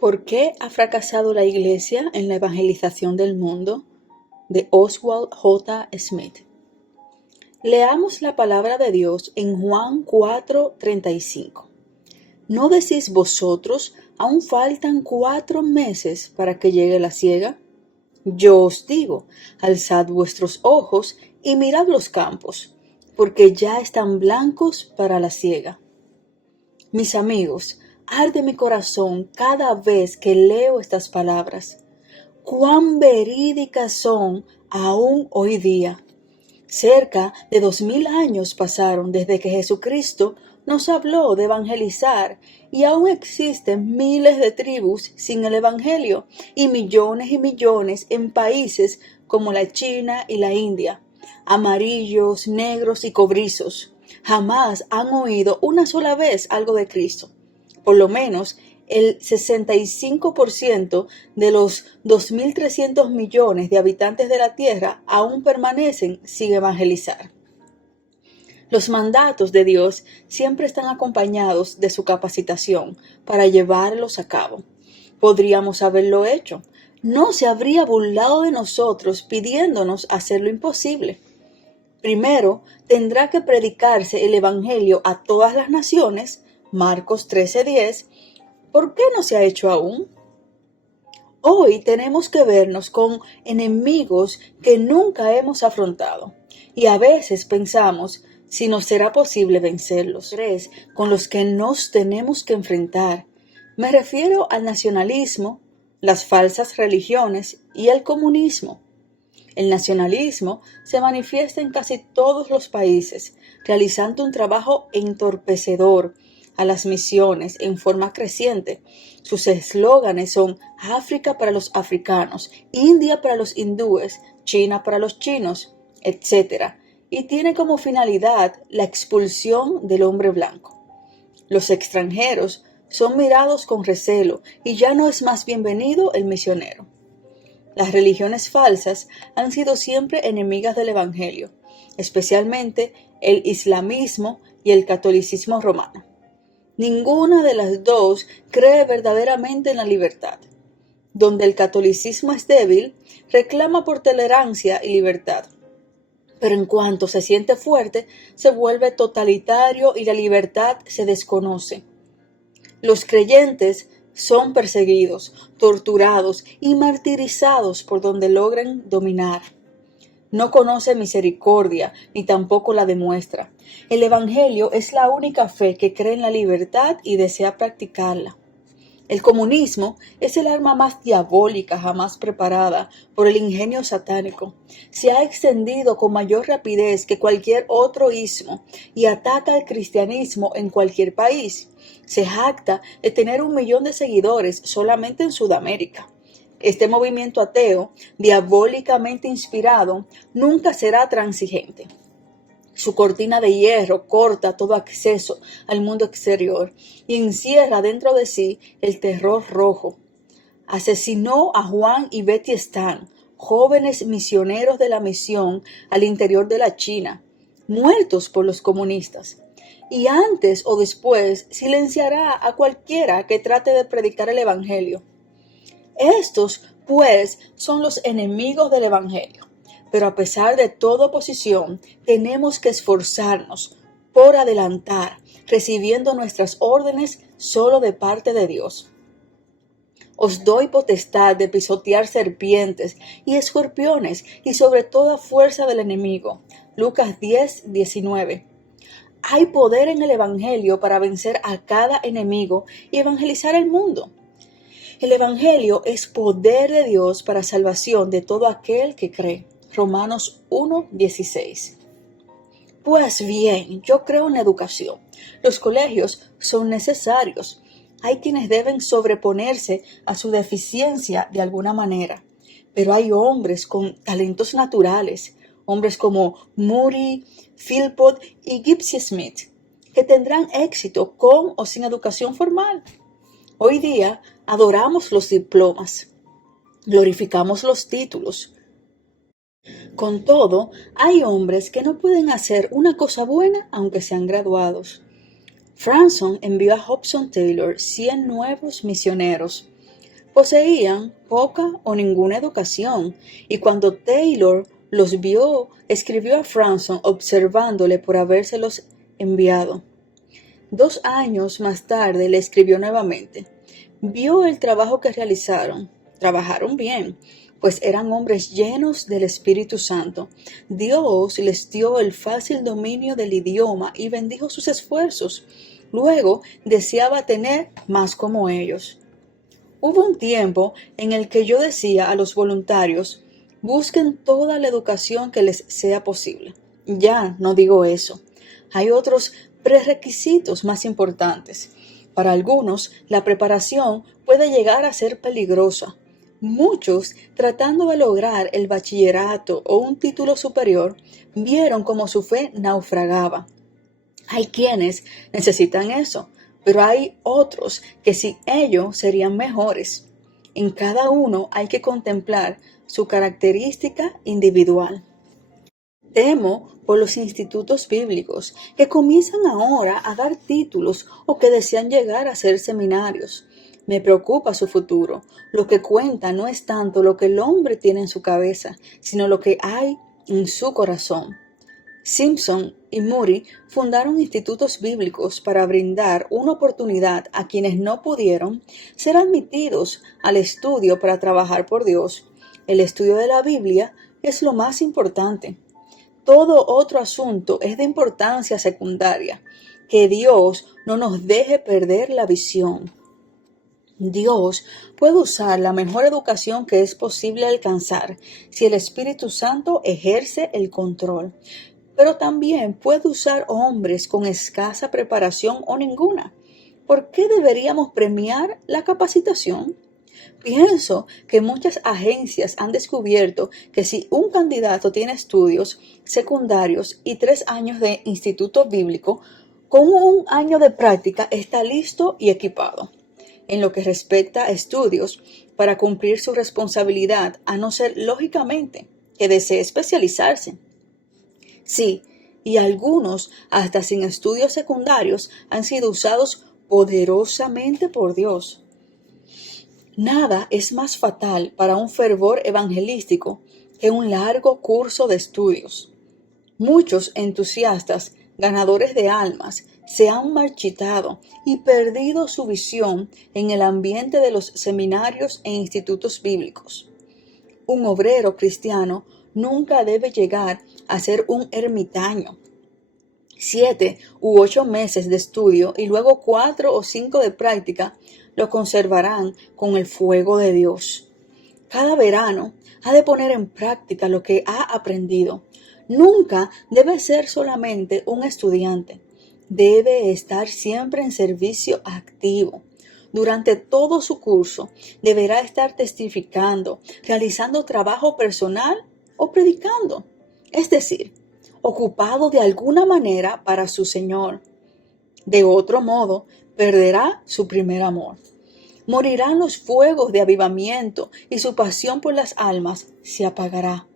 ¿Por qué ha fracasado la Iglesia en la evangelización del mundo? De Oswald J. Smith. Leamos la palabra de Dios en Juan 4:35. ¿No decís vosotros, aún faltan 4 meses para que llegue la siega? Yo os digo, alzad vuestros ojos y mirad los campos, porque ya están blancos para la siega. Mis amigos, arde mi corazón cada vez que leo estas palabras. Cuán verídicas son aún hoy día. Cerca de 2000 años pasaron desde que Jesucristo nos habló de evangelizar y aún existen miles de tribus sin el evangelio y millones en países como la China y la India, amarillos, negros y cobrizos. Jamás han oído una sola vez algo de Cristo. Por lo menos el 65% de los 2.300 millones de habitantes de la Tierra aún permanecen sin evangelizar. Los mandatos de Dios siempre están acompañados de su capacitación para llevarlos a cabo. Podríamos haberlo hecho. No se habría burlado de nosotros pidiéndonos hacer lo imposible. Primero, tendrá que predicarse el Evangelio a todas las naciones, Marcos 13:10. ¿Por qué no se ha hecho aún? Hoy tenemos que vernos con enemigos que nunca hemos afrontado y a veces pensamos si nos será posible vencerlos. 3. Con los que nos tenemos que enfrentar. Me refiero al nacionalismo, las falsas religiones y el comunismo. El nacionalismo se manifiesta en casi todos los países, realizando un trabajo entorpecedor a las misiones en forma creciente. Sus eslóganes son África para los africanos, India para los hindúes, China para los chinos, etc. Y tiene como finalidad la expulsión del hombre blanco. Los extranjeros son mirados con recelo y ya no es más bienvenido el misionero. Las religiones falsas han sido siempre enemigas del Evangelio, especialmente el islamismo y el catolicismo romano. Ninguna de las dos cree verdaderamente en la libertad. Donde el catolicismo es débil, reclama por tolerancia y libertad. Pero en cuanto se siente fuerte, se vuelve totalitario y la libertad se desconoce. Los creyentes son perseguidos, torturados y martirizados por donde logren dominar. No conoce misericordia ni tampoco la demuestra. El Evangelio es la única fe que cree en la libertad y desea practicarla. El comunismo es el arma más diabólica jamás preparada por el ingenio satánico. Se ha extendido con mayor rapidez que cualquier otro ismo y ataca al cristianismo en cualquier país. Se jacta de tener 1 millón de seguidores solamente en Sudamérica. Este movimiento ateo, diabólicamente inspirado, nunca será transigente. Su cortina de hierro corta todo acceso al mundo exterior y encierra dentro de sí el terror rojo. Asesinó a Juan y Betty Stan, jóvenes misioneros de la misión al interior de la China, muertos por los comunistas. Y antes o después silenciará a cualquiera que trate de predicar el Evangelio. Estos, pues, son los enemigos del Evangelio. Pero a pesar de toda oposición, tenemos que esforzarnos por adelantar, recibiendo nuestras órdenes solo de parte de Dios. Os doy potestad de pisotear serpientes y escorpiones y sobre toda fuerza del enemigo. Lucas 10:19. Hay poder en el Evangelio para vencer a cada enemigo y evangelizar el mundo. El Evangelio es poder de Dios para salvación de todo aquel que cree. Romanos 1:16. Pues bien, yo creo en la educación. Los colegios son necesarios. Hay quienes deben sobreponerse a su deficiencia de alguna manera. Pero hay hombres con talentos naturales, hombres como Moody, Philpott y Gibbs Smith, que tendrán éxito con o sin educación formal. Hoy día adoramos los diplomas, glorificamos los títulos. Con todo, hay hombres que no pueden hacer una cosa buena aunque sean graduados. Franson envió a Hobson Taylor 100 nuevos misioneros. Poseían poca o ninguna educación, y cuando Taylor los vio, escribió a Franson observándole por habérselos enviado. 2 años más tarde le escribió nuevamente. Vio el trabajo que realizaron. Trabajaron bien, pues eran hombres llenos del Espíritu Santo. Dios les dio el fácil dominio del idioma y bendijo sus esfuerzos. Luego deseaba tener más como ellos. Hubo un tiempo en el que yo decía a los voluntarios, busquen toda la educación que les sea posible. Ya no digo eso. Hay otros prerequisitos más importantes. Para algunos, la preparación puede llegar a ser peligrosa. Muchos, tratando de lograr el bachillerato o un título superior, vieron cómo su fe naufragaba. Hay quienes necesitan eso, pero hay otros que sin ello serían mejores. En cada uno hay que contemplar su característica individual. Temo por los institutos bíblicos que comienzan ahora a dar títulos o que desean llegar a ser seminarios. Me preocupa su futuro. Lo que cuenta no es tanto lo que el hombre tiene en su cabeza, sino lo que hay en su corazón. Simpson y Moody fundaron institutos bíblicos para brindar una oportunidad a quienes no pudieron ser admitidos al estudio para trabajar por Dios. El estudio de la Biblia es lo más importante. Todo otro asunto es de importancia secundaria. Que Dios no nos deje perder la visión. Dios puede usar la mejor educación que es posible alcanzar si el Espíritu Santo ejerce el control. Pero también puede usar hombres con escasa preparación o ninguna. ¿Por qué deberíamos premiar la capacitación? Pienso que muchas agencias han descubierto que si un candidato tiene estudios secundarios y 3 años de instituto bíblico, con 1 año de práctica está listo y equipado. En lo que respecta a estudios, para cumplir su responsabilidad, a no ser lógicamente que desee especializarse. Sí, y algunos, hasta sin estudios secundarios, han sido usados poderosamente por Dios. Nada es más fatal para un fervor evangelístico que un largo curso de estudios. Muchos entusiastas, ganadores de almas, se han marchitado y perdido su visión en el ambiente de los seminarios e institutos bíblicos. Un obrero cristiano nunca debe llegar a ser un ermitaño. 7 u 8 meses de estudio y luego 4 o 5 de práctica lo conservarán con el fuego de Dios. Cada verano ha de poner en práctica lo que ha aprendido. Nunca debe ser solamente un estudiante. Debe estar siempre en servicio activo. Durante todo su curso deberá estar testificando, realizando trabajo personal o predicando. Es decir, ocupado de alguna manera para su Señor. De otro modo, perderá su primer amor. Morirán los fuegos de avivamiento y su pasión por las almas se apagará.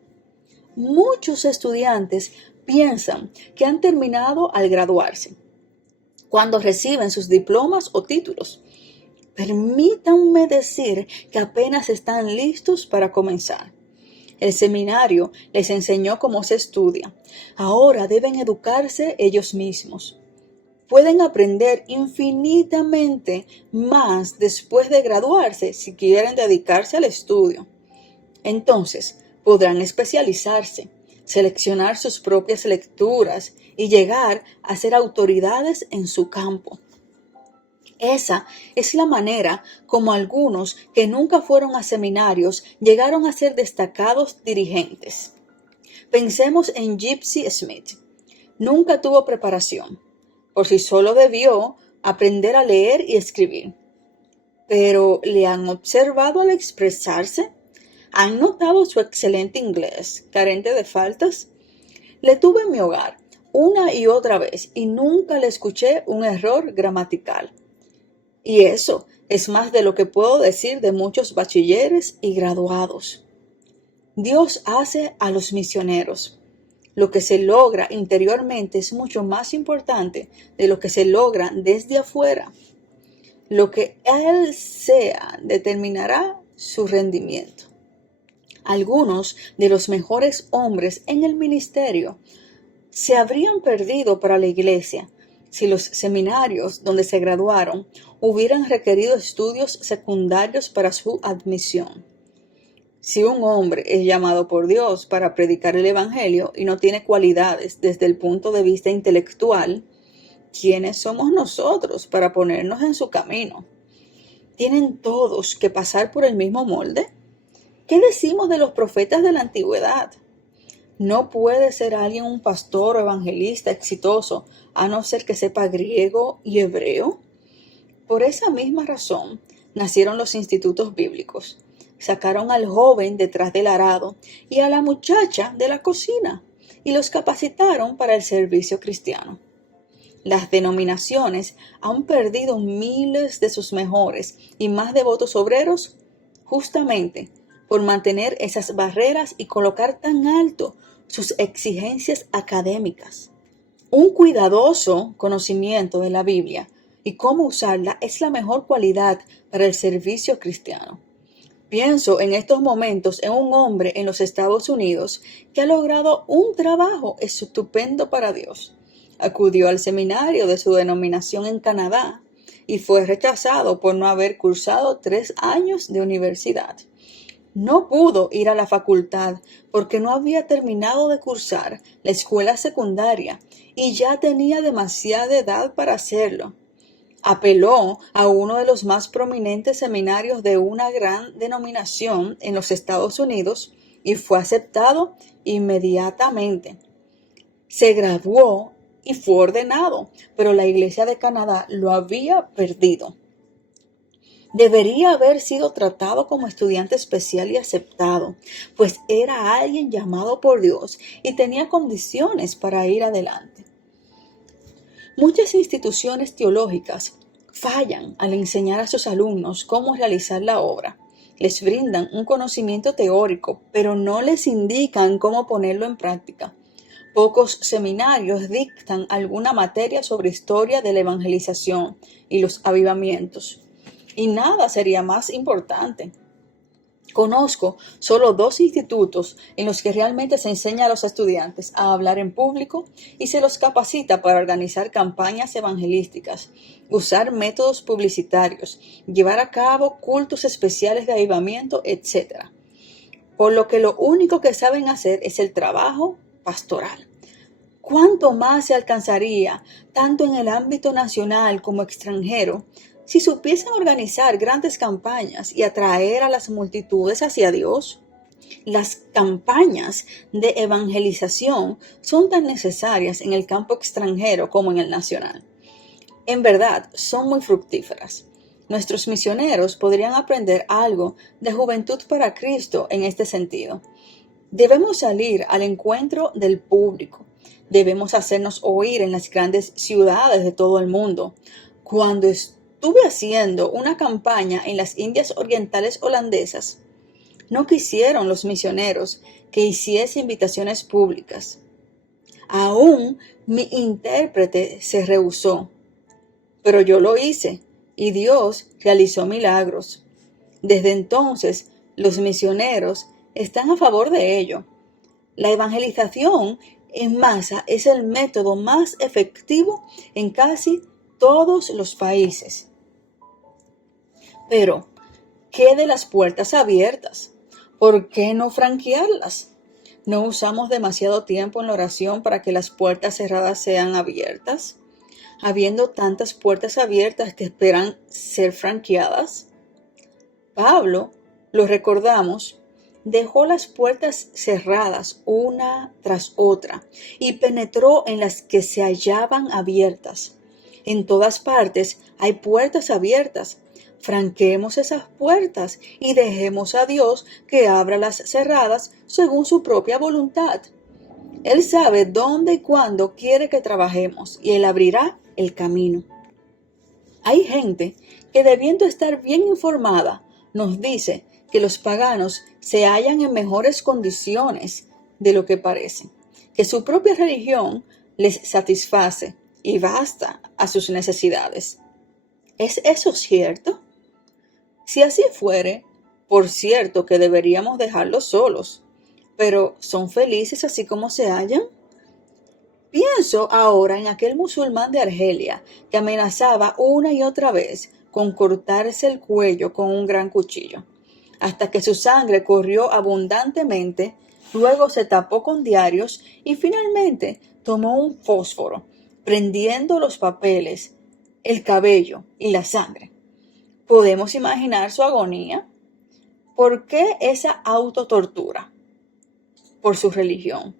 Muchos estudiantes piensan que han terminado al graduarse, cuando reciben sus diplomas o títulos. Permítanme decir que apenas están listos para comenzar. El seminario les enseñó cómo se estudia. Ahora deben educarse ellos mismos. Pueden aprender infinitamente más después de graduarse si quieren dedicarse al estudio. Entonces, podrán especializarse, seleccionar sus propias lecturas y llegar a ser autoridades en su campo. Esa es la manera como algunos que nunca fueron a seminarios llegaron a ser destacados dirigentes. Pensemos en Gypsy Smith. Nunca tuvo preparación. Por sí solo debió aprender a leer y escribir. Pero ¿le han observado al expresarse? ¿Han notado su excelente inglés, carente de faltas? Le tuve en mi hogar una y otra vez y nunca le escuché un error gramatical. Y eso es más de lo que puedo decir de muchos bachilleres y graduados. Dios hace a los misioneros. Lo que se logra interiormente es mucho más importante de lo que se logra desde afuera. Lo que Él sea determinará su rendimiento. Algunos de los mejores hombres en el ministerio se habrían perdido para la iglesia si los seminarios donde se graduaron hubieran requerido estudios secundarios para su admisión. Si un hombre es llamado por Dios para predicar el Evangelio y no tiene cualidades desde el punto de vista intelectual, ¿quiénes somos nosotros para ponernos en su camino? ¿Tienen todos que pasar por el mismo molde? ¿Qué decimos de los profetas de la antigüedad? ¿No puede ser alguien un pastor o evangelista exitoso a no ser que sepa griego y hebreo? Por esa misma razón nacieron los institutos bíblicos. Sacaron al joven detrás del arado y a la muchacha de la cocina y los capacitaron para el servicio cristiano. Las denominaciones han perdido miles de sus mejores y más devotos obreros justamente por mantener esas barreras y colocar tan alto sus exigencias académicas. Un cuidadoso conocimiento de la Biblia y cómo usarla es la mejor cualidad para el servicio cristiano. Pienso en estos momentos en un hombre en los Estados Unidos que ha logrado un trabajo estupendo para Dios. Acudió al seminario de su denominación en Canadá y fue rechazado por no haber cursado 3 años de universidad. No pudo ir a la facultad porque no había terminado de cursar la escuela secundaria y ya tenía demasiada edad para hacerlo. Apeló a uno de los más prominentes seminarios de una gran denominación en los Estados Unidos y fue aceptado inmediatamente. Se graduó y fue ordenado, pero la Iglesia de Canadá lo había perdido. Debería haber sido tratado como estudiante especial y aceptado, pues era alguien llamado por Dios y tenía condiciones para ir adelante. Muchas instituciones teológicas fallan al enseñar a sus alumnos cómo realizar la obra. Les brindan un conocimiento teórico, pero no les indican cómo ponerlo en práctica. Pocos seminarios dictan alguna materia sobre historia de la evangelización y los avivamientos. Y nada sería más importante. Conozco solo 2 institutos en los que realmente se enseña a los estudiantes a hablar en público y se los capacita para organizar campañas evangelísticas, usar métodos publicitarios, llevar a cabo cultos especiales de avivamiento, etc. Por lo que lo único que saben hacer es el trabajo pastoral. ¿Cuánto más se alcanzaría, tanto en el ámbito nacional como extranjero, si supiesen organizar grandes campañas y atraer a las multitudes hacia Dios? Las campañas de evangelización son tan necesarias en el campo extranjero como en el nacional. En verdad, son muy fructíferas. Nuestros misioneros podrían aprender algo de Juventud para Cristo en este sentido. Debemos salir al encuentro del público. Debemos hacernos oír en las grandes ciudades de todo el mundo. Cuando estuve haciendo una campaña en las Indias Orientales holandesas, no quisieron los misioneros que hiciese invitaciones públicas. Aún mi intérprete se rehusó, pero yo lo hice y Dios realizó milagros. Desde entonces, los misioneros están a favor de ello. La evangelización en masa es el método más efectivo en casi todos los países. Pero, ¿qué de las puertas abiertas? ¿Por qué no franquearlas? ¿No usamos demasiado tiempo en la oración para que las puertas cerradas sean abiertas? Habiendo tantas puertas abiertas que esperan ser franqueadas. Pablo, lo recordamos, dejó las puertas cerradas una tras otra y penetró en las que se hallaban abiertas. En todas partes hay puertas abiertas. Franquemos esas puertas y dejemos a Dios que abra las cerradas según su propia voluntad. Él sabe dónde y cuándo quiere que trabajemos y Él abrirá el camino. Hay gente que, debiendo estar bien informada, nos dice que los paganos se hallan en mejores condiciones de lo que parecen, que su propia religión les satisface y basta a sus necesidades. ¿Es eso cierto? Si así fuere, por cierto que deberíamos dejarlos solos, pero ¿son felices así como se hallan? Pienso ahora en aquel musulmán de Argelia que amenazaba una y otra vez con cortarse el cuello con un gran cuchillo, hasta que su sangre corrió abundantemente, luego se tapó con diarios y finalmente tomó un fósforo, prendiendo los papeles, el cabello y la sangre. ¿Podemos imaginar su agonía? ¿Por qué esa autotortura? Por su religión.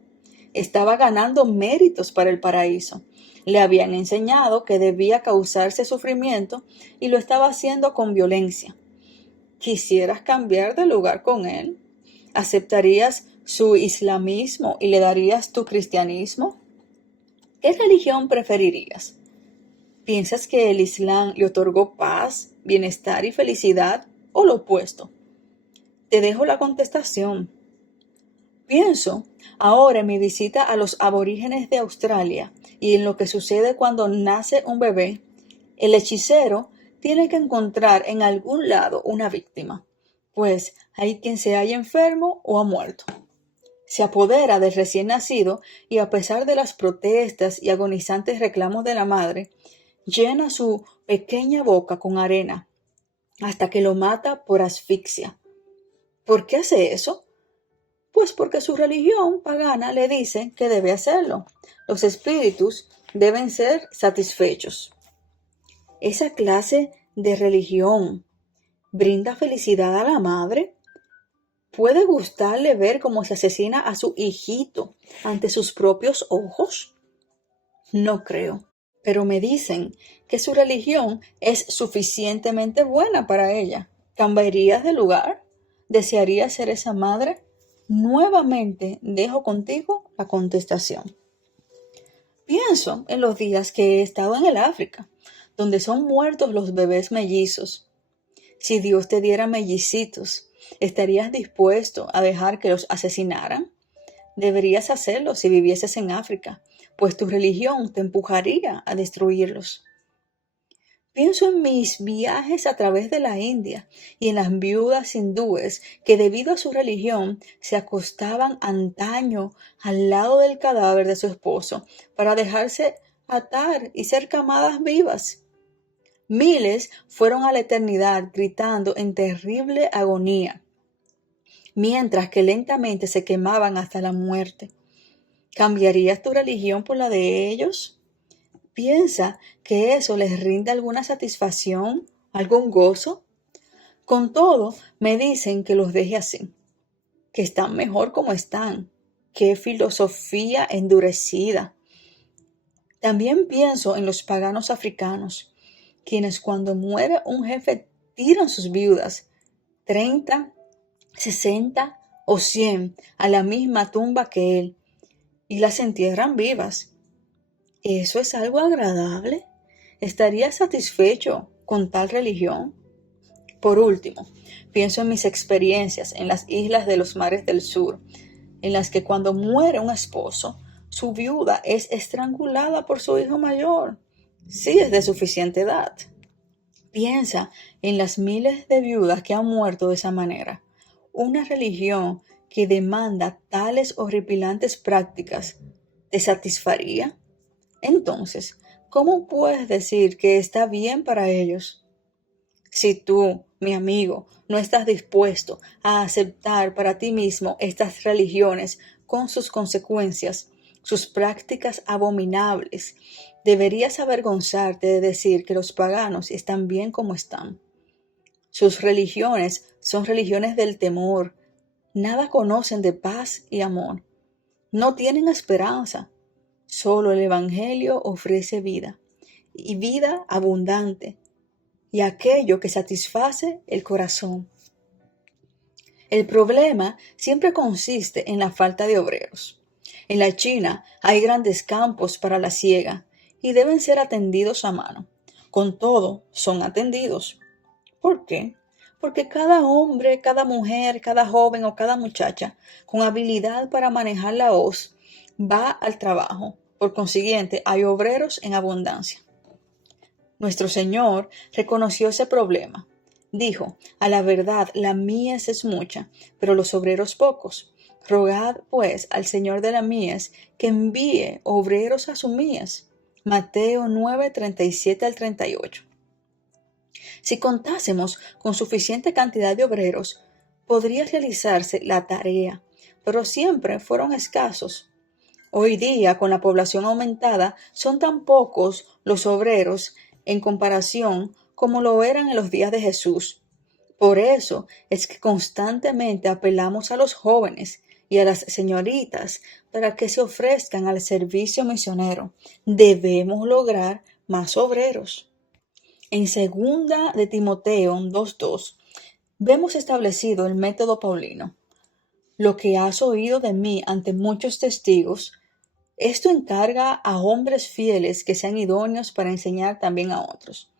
Estaba ganando méritos para el paraíso. Le habían enseñado que debía causarse sufrimiento y lo estaba haciendo con violencia. ¿Quisieras cambiar de lugar con él? ¿Aceptarías su islamismo y le darías tu cristianismo? ¿Qué religión preferirías? ¿Piensas que el Islam le otorgó paz, bienestar y felicidad o lo opuesto? Te dejo la contestación. Pienso ahora en mi visita a los aborígenes de Australia y en lo que sucede cuando nace un bebé. El hechicero tiene que encontrar en algún lado una víctima, pues hay quien se halla enfermo o ha muerto. Se apodera del recién nacido y a pesar de las protestas y agonizantes reclamos de la madre, llena su pequeña boca con arena hasta que lo mata por asfixia. ¿Por qué hace eso? Pues porque su religión pagana le dice que debe hacerlo. Los espíritus deben ser satisfechos. Esa clase de religión brinda felicidad a la madre. ¿Puede gustarle ver cómo se asesina a su hijito ante sus propios ojos? No creo, pero me dicen que su religión es suficientemente buena para ella. ¿Cambiarías de lugar? ¿Desearías ser esa madre? Nuevamente dejo contigo la contestación. Pienso en los días que he estado en el África, donde son muertos los bebés mellizos. Si Dios te diera mellicitos, ¿estarías dispuesto a dejar que los asesinaran? Deberías hacerlo si vivieses en África, pues tu religión te empujaría a destruirlos. Pienso en mis viajes a través de la India y en las viudas hindúes que debido a su religión se acostaban antaño al lado del cadáver de su esposo para dejarse atar y ser quemadas vivas. Miles fueron a la eternidad gritando en terrible agonía, mientras que lentamente se quemaban hasta la muerte. ¿Cambiarías tu religión por la de ellos? ¿Piensa que eso les rinde alguna satisfacción, algún gozo? Con todo, me dicen que los deje así, que están mejor como están. ¡Qué filosofía endurecida! También pienso en los paganos africanos, quienes cuando muere un jefe tiran sus viudas, 30, 60 o 100, a la misma tumba que él, y las entierran vivas. ¿Eso es algo agradable? ¿Estarías satisfecho con tal religión? Por último, pienso en mis experiencias en las islas de los mares del sur, en las que cuando muere un esposo, su viuda es estrangulada por su hijo mayor, si es de suficiente edad. Piensa en las miles de viudas que han muerto de esa manera. Una religión que demanda tales horripilantes prácticas, ¿te satisfaría? Entonces, ¿cómo puedes decir que está bien para ellos? Si tú, mi amigo, no estás dispuesto a aceptar para ti mismo estas religiones con sus consecuencias, sus prácticas abominables, deberías avergonzarte de decir que los paganos están bien como están. Sus religiones son religiones del temor, nada conocen de paz y amor, no tienen esperanza. Solo el Evangelio ofrece vida, y vida abundante, y aquello que satisface el corazón. El problema siempre consiste en la falta de obreros. En la China hay grandes campos para la siega y deben ser atendidos a mano. Con todo, son atendidos. ¿Por qué? Porque cada hombre, cada mujer, cada joven o cada muchacha con habilidad para manejar la hoz va al trabajo. Por consiguiente, hay obreros en abundancia. Nuestro Señor reconoció ese problema. Dijo: a la verdad, la mies es mucha, pero los obreros pocos. Rogad, pues, al Señor de la mies que envíe obreros a su mies. Mateo 9, 37 al 38. Si contásemos con suficiente cantidad de obreros, podría realizarse la tarea, pero siempre fueron escasos. Hoy día, con la población aumentada, son tan pocos los obreros en comparación como lo eran en los días de Jesús. Por eso es que constantemente apelamos a los jóvenes y a las señoritas para que se ofrezcan al servicio misionero. Debemos lograr más obreros. En 2 de Timoteo 2:2 vemos establecido el método paulino. Lo que has oído de mí ante muchos testigos, esto encarga a hombres fieles que sean idóneos para enseñar también a otros.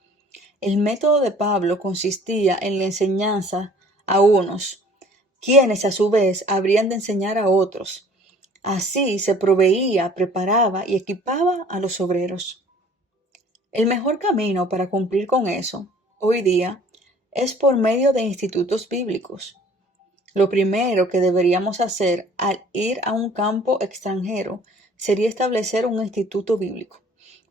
El método de Pablo consistía en la enseñanza a unos, quienes a su vez habrían de enseñar a otros. Así se proveía, preparaba y equipaba a los obreros. El mejor camino para cumplir con eso, hoy día, es por medio de institutos bíblicos. Lo primero que deberíamos hacer al ir a un campo extranjero sería establecer un instituto bíblico,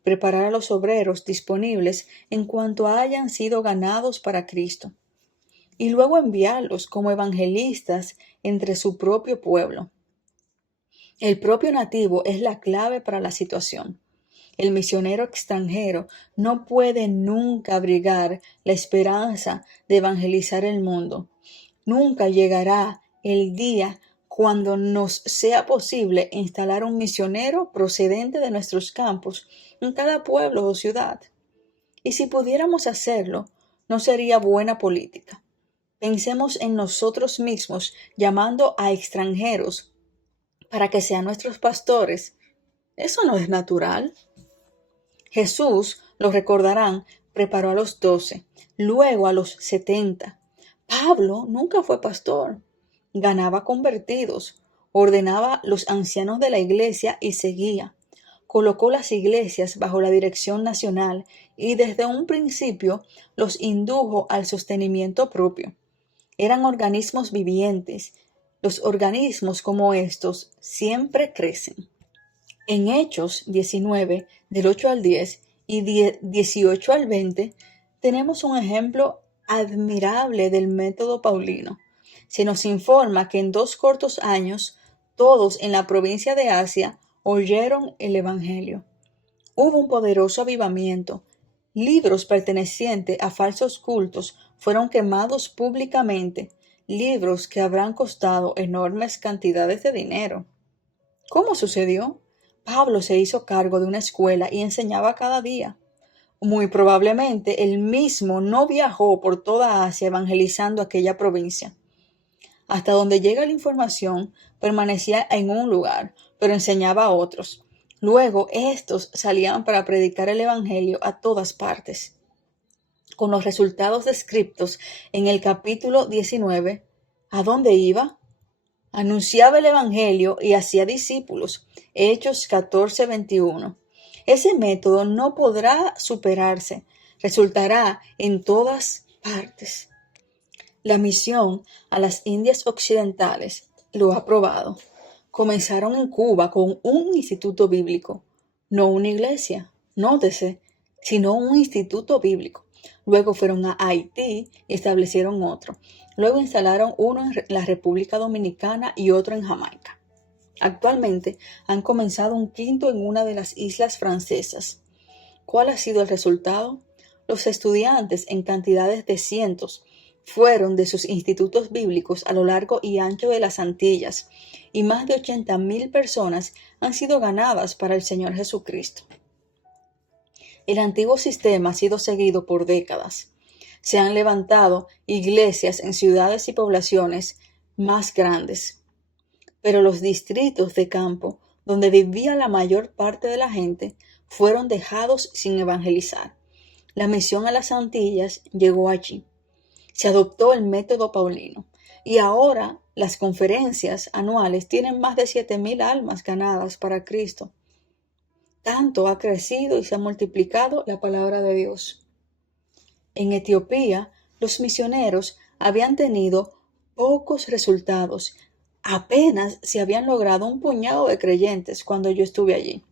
preparar a los obreros disponibles en cuanto hayan sido ganados para Cristo, y luego enviarlos como evangelistas entre su propio pueblo. El propio nativo es la clave para la situación. El misionero extranjero no puede nunca abrigar la esperanza de evangelizar el mundo. Nunca llegará el día cuando nos sea posible instalar un misionero procedente de nuestros campos en cada pueblo o ciudad. Y si pudiéramos hacerlo, no sería buena política. Pensemos en nosotros mismos llamando a extranjeros para que sean nuestros pastores. Eso no es natural. Jesús, lo recordarán, preparó a los 12, luego a los 70. Pablo nunca fue pastor. Ganaba convertidos, ordenaba los ancianos de la iglesia y seguía. Colocó las iglesias bajo la dirección nacional y desde un principio los indujo al sostenimiento propio. Eran organismos vivientes. Los organismos como estos siempre crecen. En Hechos 19, del 8 al 10 y 18 al 20, tenemos un ejemplo admirable del método paulino. Se nos informa que en 2 cortos años, todos en la provincia de Asia oyeron el Evangelio. Hubo un poderoso avivamiento. Libros pertenecientes a falsos cultos fueron quemados públicamente, libros que habrán costado enormes cantidades de dinero. ¿Cómo sucedió? Pablo se hizo cargo de una escuela y enseñaba cada día. Muy probablemente él mismo no viajó por toda Asia evangelizando aquella provincia. Hasta donde llega la información, permanecía en un lugar, pero enseñaba a otros. Luego, estos salían para predicar el evangelio a todas partes. Con los resultados descritos en el capítulo 19, ¿a dónde iba? Anunciaba el evangelio y hacía discípulos. Hechos 14:21. Ese método no podrá superarse. Resultará en todas partes. La misión a las Indias Occidentales lo ha probado. Comenzaron en Cuba con un instituto bíblico, no una iglesia, nótese, sino un instituto bíblico. Luego fueron a Haití y establecieron otro. Luego instalaron uno en la República Dominicana y otro en Jamaica. Actualmente han comenzado un quinto en una de las islas francesas. ¿Cuál ha sido el resultado? Los estudiantes, en cantidades de cientos, fueron de sus institutos bíblicos a lo largo y ancho de las Antillas, y más de 80,000 personas han sido ganadas para el Señor Jesucristo. El antiguo sistema ha sido seguido por décadas. Se han levantado iglesias en ciudades y poblaciones más grandes, pero los distritos de campo, donde vivía la mayor parte de la gente, fueron dejados sin evangelizar. La misión a las Antillas llegó allí. Se adoptó el método paulino y ahora las conferencias anuales tienen más de 7,000 almas ganadas para Cristo. tanto ha crecido y se ha multiplicado la palabra de Dios. En Etiopía, los misioneros habían tenido pocos resultados. Apenas se habían logrado un puñado de creyentes cuando yo estuve allí.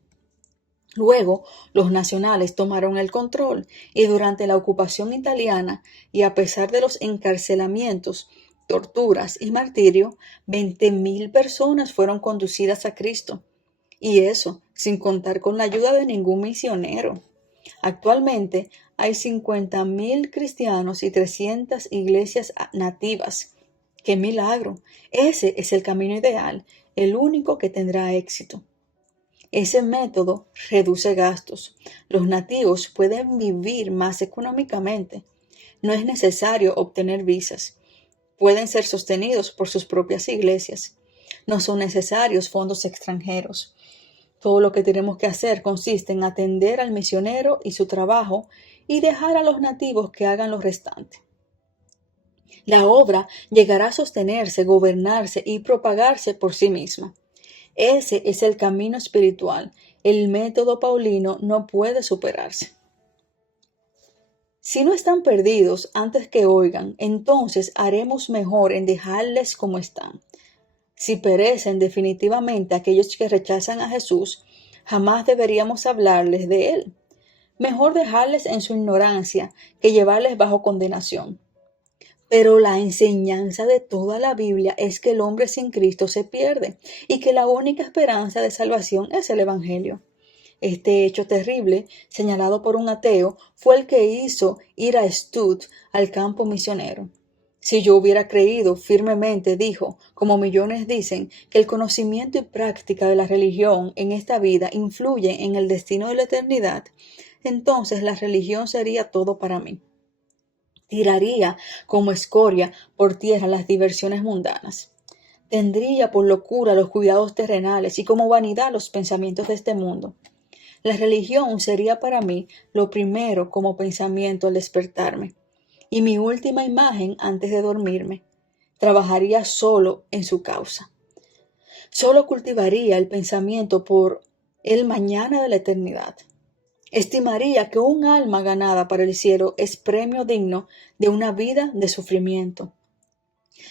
Luego, los nacionales tomaron el control y durante la ocupación italiana, y a pesar de los encarcelamientos, torturas y martirio, 20.000 personas fueron conducidas a Cristo. Y eso sin contar con la ayuda de ningún misionero. Actualmente hay 50.000 cristianos y 300 iglesias nativas. ¡Qué milagro! Ese es el camino ideal, el único que tendrá éxito. Ese método reduce gastos. Los nativos pueden vivir más económicamente. No es necesario obtener visas. Pueden ser sostenidos por sus propias iglesias. No son necesarios fondos extranjeros. Todo lo que tenemos que hacer consiste en atender al misionero y su trabajo y dejar a los nativos que hagan lo restante. La obra llegará a sostenerse, gobernarse y propagarse por sí misma. Ese es el camino espiritual. El método paulino no puede superarse. Si no están perdidos antes que oigan, entonces haremos mejor en dejarles como están. Si perecen definitivamente aquellos que rechazan a Jesús, jamás deberíamos hablarles de Él. Mejor dejarles en su ignorancia que llevarles bajo condenación. Pero la enseñanza de toda la Biblia es que el hombre sin Cristo se pierde y que la única esperanza de salvación es el Evangelio. Este hecho terrible, señalado por un ateo, fue el que hizo ir a Stud al campo misionero. Si yo hubiera creído firmemente, dijo, como millones dicen, que el conocimiento y práctica de la religión en esta vida influyen en el destino de la eternidad, entonces la religión sería todo para mí. Tiraría como escoria por tierra las diversiones mundanas. Tendría por locura los cuidados terrenales y como vanidad los pensamientos de este mundo. La religión sería para mí lo primero como pensamiento al despertarme y mi última imagen antes de dormirme. Trabajaría solo en su causa. Solo cultivaría el pensamiento por el mañana de la eternidad. Estimaría que un alma ganada para el cielo es premio digno de una vida de sufrimiento.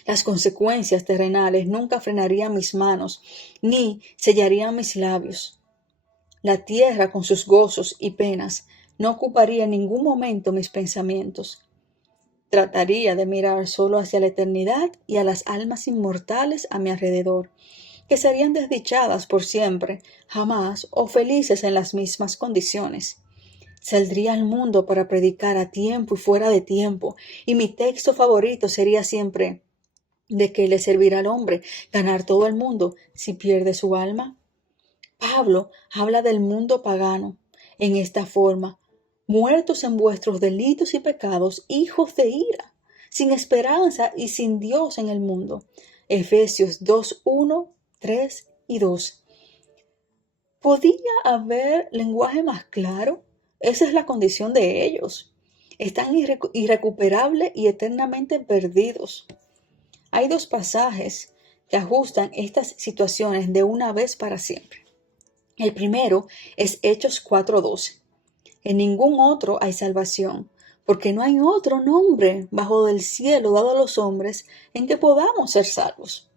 Las consecuencias terrenales nunca frenarían mis manos, ni sellarían mis labios. La tierra con sus gozos y penas no ocuparía en ningún momento mis pensamientos. Trataría de mirar solo hacia la eternidad y a las almas inmortales a mi alrededor, que serían desdichadas por siempre, jamás o felices en las mismas condiciones. Saldría al mundo para predicar a tiempo y fuera de tiempo, y mi texto favorito sería siempre: ¿de qué le servirá al hombre ganar todo el mundo si pierde su alma? Pablo habla del mundo pagano en esta forma: muertos en vuestros delitos y pecados, hijos de ira, sin esperanza y sin Dios en el mundo. Efesios 2:1, 3 y 2. ¿Podía haber lenguaje más claro? Esa es la condición de ellos. Están irrecuperables y eternamente perdidos. Hay dos pasajes que ajustan estas situaciones de una vez para siempre. El primero es Hechos 4:12. En ningún otro hay salvación, porque no hay otro nombre bajo del cielo dado a los hombres en que podamos ser salvos.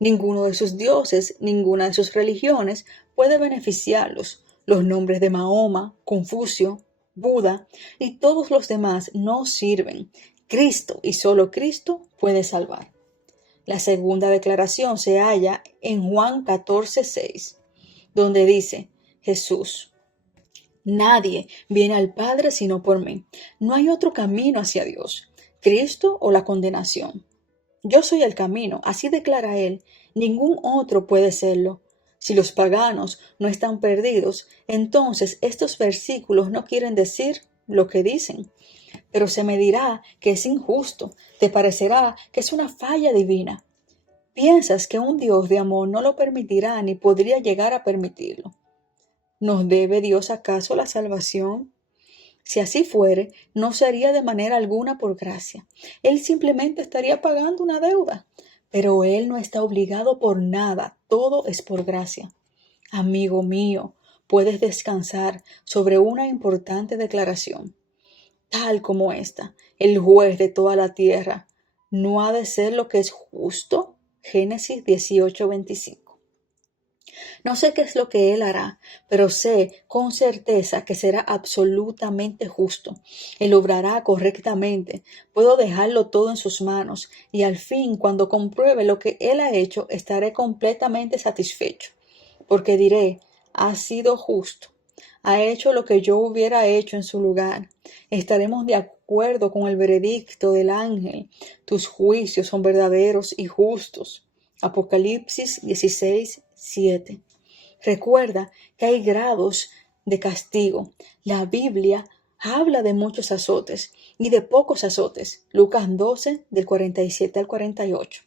Ninguno de sus dioses, ninguna de sus religiones puede beneficiarlos. Los nombres de Mahoma, Confucio, Buda y todos los demás no sirven. Cristo y solo Cristo puede salvar. La segunda declaración se halla en Juan 14:6, donde dice: Jesús, nadie viene al Padre sino por mí. No hay otro camino hacia Dios, Cristo o la condenación. Yo soy el camino, así declara él. Ningún otro puede serlo. Si los paganos no están perdidos, entonces estos versículos no quieren decir lo que dicen. Pero se me dirá que es injusto, te parecerá que es una falla divina. Piensas que un Dios de amor no lo permitirá ni podría llegar a permitirlo. ¿Nos debe Dios acaso la salvación? Si así fuere, no sería de manera alguna por gracia. Él simplemente estaría pagando una deuda. Pero Él no está obligado por nada, todo es por gracia. Amigo mío, puedes descansar sobre una importante declaración, tal como esta: el juez de toda la tierra no ha de ser lo que es justo. Génesis 18:25. No sé qué es lo que Él hará, pero sé con certeza que será absolutamente justo. Él obrará correctamente. Puedo dejarlo todo en sus manos y al fin, cuando compruebe lo que Él ha hecho, estaré completamente satisfecho, porque diré: ha sido justo. Ha hecho lo que yo hubiera hecho en su lugar. Estaremos de acuerdo con el veredicto del ángel. Tus juicios son verdaderos y justos. Apocalipsis 16:7. Recuerda que hay grados de castigo. La Biblia habla de muchos azotes y de pocos azotes. Lucas 12, del 47 al 48.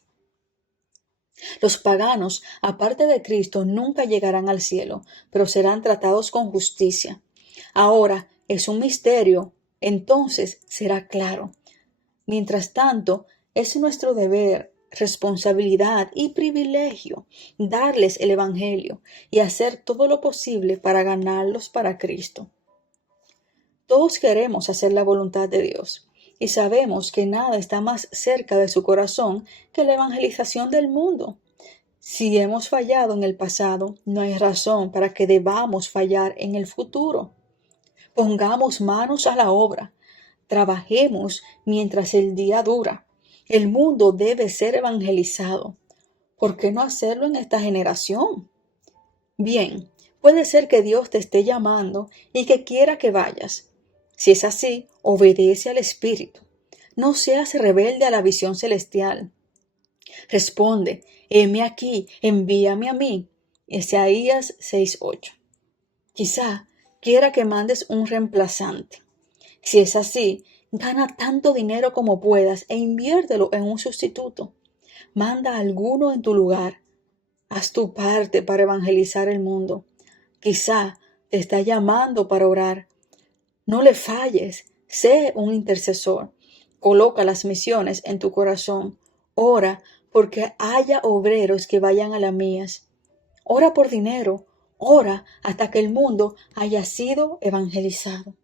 Los paganos, aparte de Cristo, nunca llegarán al cielo, pero serán tratados con justicia. Ahora es un misterio, entonces será claro. Mientras tanto, es nuestro deber, responsabilidad y privilegio darles el Evangelio y hacer todo lo posible para ganarlos para Cristo. Todos queremos hacer la voluntad de Dios y sabemos que nada está más cerca de su corazón que la evangelización del mundo. Si hemos fallado en el pasado, no hay razón para que debamos fallar en el futuro. Pongamos manos a la obra. Trabajemos mientras el día dura. El mundo debe ser evangelizado. ¿Por qué no hacerlo en esta generación? Bien, puede ser que Dios te esté llamando y que quiera que vayas. Si es así, obedece al Espíritu. No seas rebelde a la visión celestial. Responde: heme aquí, envíame a mí. Isaías 6:8. Quizá quiera que mandes un reemplazante. Si es así, gana tanto dinero como puedas e inviértelo en un sustituto. Manda a alguno en tu lugar. Haz tu parte para evangelizar el mundo. Quizá te está llamando para orar. No le falles. Sé un intercesor. Coloca las misiones en tu corazón. Ora porque haya obreros que vayan a las mías. Ora por dinero. Ora hasta que el mundo haya sido evangelizado.